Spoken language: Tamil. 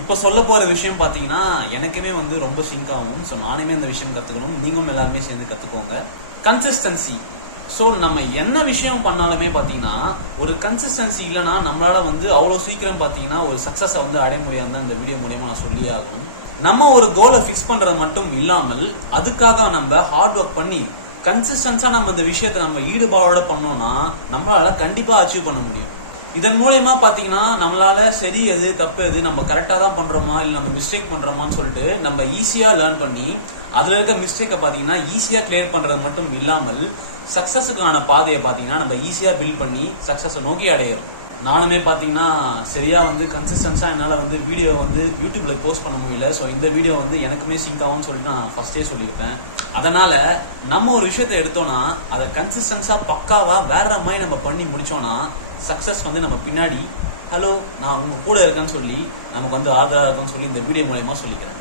இப்ப சொல்ல போற விஷயம் பாத்தீங்கன்னா எனக்குமே வந்து ரொம்ப சிங்க் ஆகும். ஸோ நானுமே இந்த விஷயம் கத்துக்கணும், நீங்களும் எல்லாருமே சேர்ந்து கத்துக்கோங்க. கன்சிஸ்டன்சி. ஸோ நம்ம என்ன விஷயம் பண்ணாலுமே பாத்தீங்கன்னா ஒரு கன்சிஸ்டன்சி இல்லைன்னா நம்மளால வந்து அவ்வளவு சீக்கிரம் பாத்தீங்கன்னா ஒரு சக்சஸை வந்து அடைய முடியாது. இந்த வீடியோ மூலியமா நான் சொல்லியே ஆகணும். நம்ம ஒரு கோலை பிக்ஸ் பண்றது மட்டும் இல்லாமல் அதுக்காக நம்ம ஹார்ட் ஒர்க் பண்ணி கன்சிஸ்டன்ஸா நம்ம இந்த விஷயத்த நம்ம ஈடுபாடோட பண்ணோம்னா நம்மளால கண்டிப்பா அச்சீவ் பண்ண முடியும். இதன் மூலயமா பாத்தீங்கன்னா நம்மளால சரி எது தப்பு எது நம்ம கரெக்டா தான் பண்றோமா இல்ல நம்ம மிஸ்டேக் பண்றோமான்னு சொல்லிட்டு நம்ம ஈஸியா லேர்ன் பண்ணி அதுல இருக்க மிஸ்டேக்கை பாத்தீங்கன்னா ஈஸியா கிளியர் பண்றது மட்டும் இல்லாமல் சக்சஸுக்கான பாதையை பாத்தீங்கன்னா நம்ம ஈஸியா பில்ட் பண்ணி சக்சஸை நோக்கி அடையிறோம். நானுமே பாத்தீங்கன்னா சரியா வந்து கன்சிஸ்டன்ஸா என்னால வந்து வீடியோ வந்து யூடியூப்ல போஸ்ட் பண்ண முடியல. ஸோ இந்த வீடியோ வந்து எனக்குமே சிங்க் ஆகும்னு சொல்லிட்டு நான் ஃபர்ஸ்டே சொல்லியிருப்பேன். அதனால நம்ம ஒரு விஷயத்த எடுத்தோம்னா அதை கன்சிஸ்டன்ஸா பக்காவா வேற மாதிரி நம்ம பண்ணி முடிச்சோம்னா சக்சஸ் வந்து நம்ம பின்னாடி ஹலோ நான் உங்க கூட இருக்கேன்னு சொல்லி நமக்கு வந்து ஆதரவா இருக்குன்னு சொல்லி இந்த வீடியோ மூலயமா சொல்லிக்கிறேன்.